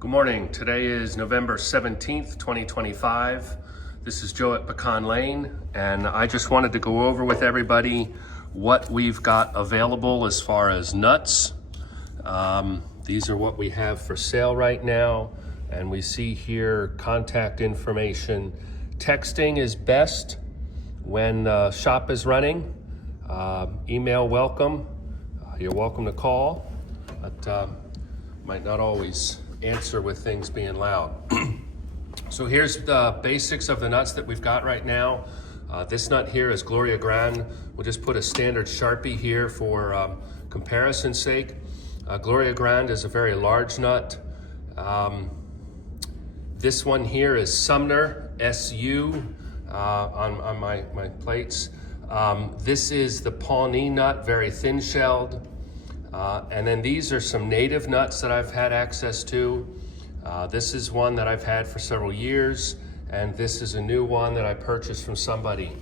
Good morning. Today is November 17th, 2025. This is Joe at Pecan Lane, and I just wanted to go over with everybody what we've got available as far as nuts. These are what we have for sale right now, and we see here contact information. Texting is best when shop is running. Email welcome. You're welcome to call, but might not always answer with things being loud. So here's the basics of the nuts that we've got right now. This nut here is Gloria Grande. We'll just put a standard Sharpie here for comparison's sake. Gloria Grande is a very large nut. This one here is Sumner, SU, on my plates. This is the Pawne nut, very thin shelled. And then these are some native nuts that I've had access to. This is one that I've had for several years, and this is a new one that I purchased from somebody.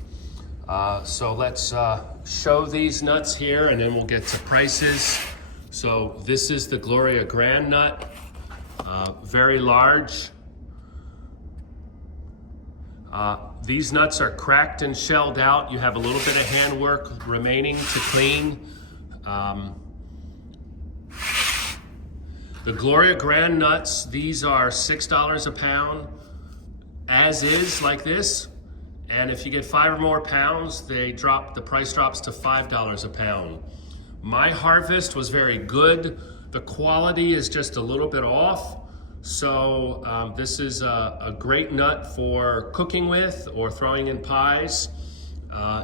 So let's show these nuts here, and then we'll get to prices. So this is the Gloria Grande nut, very large. These nuts are cracked and shelled out. You have a little bit of handwork remaining to clean. The Gloria Grande nuts, these are $6 a pound, as is, like this. And if you get 5 or more pounds, the price drops to $5 a pound. My harvest was very good. The quality is just a little bit off. So this is a great nut for cooking with or throwing in pies.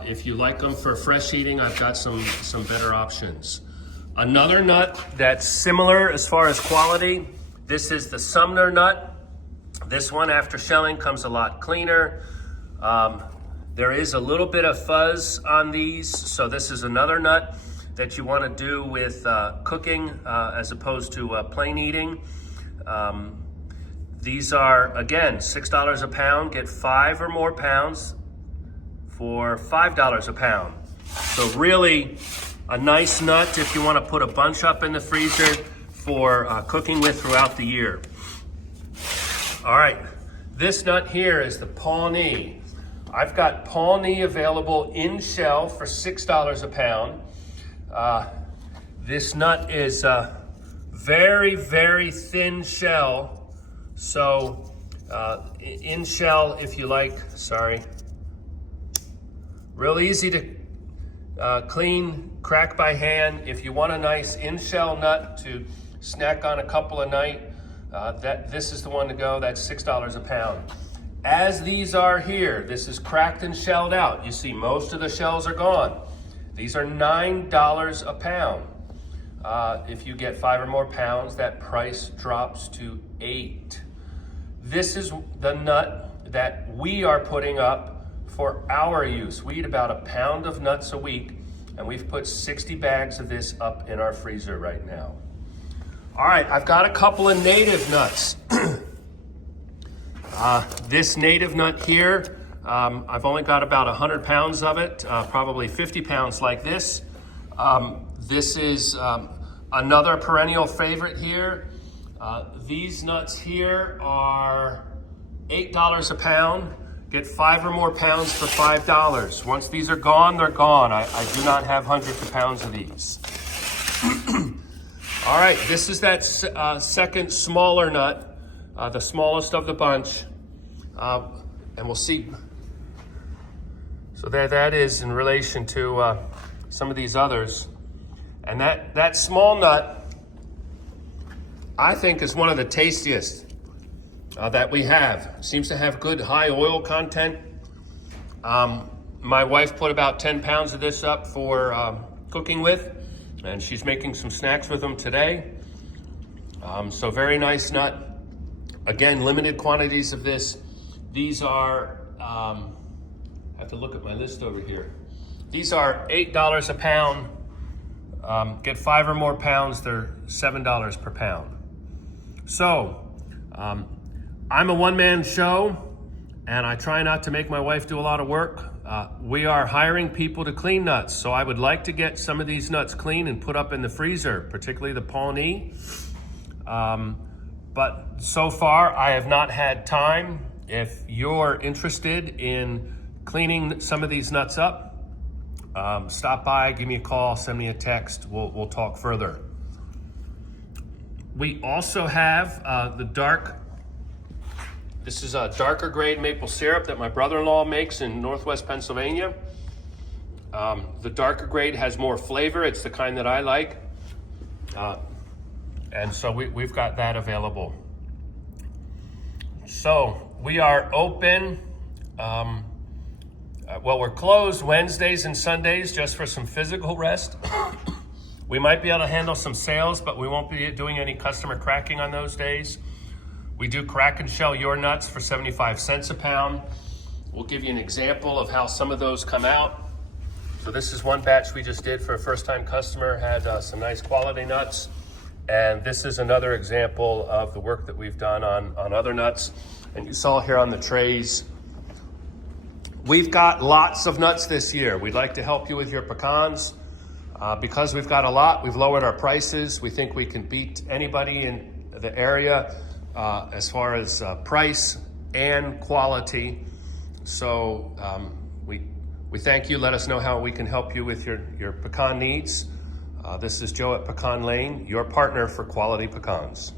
If you like them for fresh eating, I've got some better options. Another nut that's similar as far as quality, this is the Sumner nut. This one after shelling comes a lot cleaner. There is a little bit of fuzz on these, so this is another nut that you want to do with cooking as opposed to plain eating. These are, again, $6 a pound. Get 5 or more pounds for $5 a pound. So really, a nice nut if you want to put a bunch up in the freezer for cooking with throughout the year. All right, this nut here is the Pawne. I've got Pawne available in shell for $6 a pound. This nut is very, very thin shell. So in shell, if you like, real easy to clean, crack by hand. If you want a nice in-shell nut to snack on a couple a night, this is the one to go. That's $6 a pound. As these are here, this is cracked and shelled out. You see most of the shells are gone. These are $9 a pound. If you get 5 or more pounds, that price drops to $8. This is the nut that we are putting up for our use. We eat about a pound of nuts a week, and we've put 60 bags of this up in our freezer right now. All right, I've got a couple of native nuts. This native nut here, I've only got about 100 pounds of it, probably 50 pounds like this. This is another perennial favorite here. These nuts here are $8 a pound. Get 5 or more pounds for $5. Once these are gone, they're gone. I do not have hundreds of pounds of these. All right, this is that second smaller nut, the smallest of the bunch. And we'll see. So there that is in relation to some of these others. And that small nut, I think, is one of the tastiest that we have. Seems to have good high oil content. My wife put about 10 pounds of this up for cooking with, and she's making some snacks with them today. So very nice nut. Again, limited quantities of this. These are, I have to look at my list over here. These are $8 a pound. Get 5 or more pounds, they're $7 per pound. So, I'm a one-man show, and I try not to make my wife do a lot of work. We are hiring people to clean nuts, so I would like to get some of these nuts clean and put up in the freezer, particularly the Pawne. But so far, I have not had time. If you're interested in cleaning some of these nuts up, stop by, give me a call, send me a text. We'll talk further. We also have this is a darker grade maple syrup that my brother-in-law makes in Northwest Pennsylvania. The darker grade has more flavor. It's the kind that I like. And so we've got that available. So we are open. Well, we're closed Wednesdays and Sundays just for some physical rest. We might be able to handle some sales, but we won't be doing any customer cracking on those days. We do crack and shell your nuts for 75 cents a pound. We'll give you an example of how some of those come out. So this is one batch we just did for a first-time customer, had some nice quality nuts. And this is another example of the work that we've done on other nuts. And you saw here on the trays, we've got lots of nuts this year. We'd like to help you with your pecans. Because we've got a lot, we've lowered our prices. We think we can beat anybody in the area as far as price and quality. So we thank you. Let us know how we can help you with your pecan needs. This is Joe at Pecan Lane, your partner for quality pecans.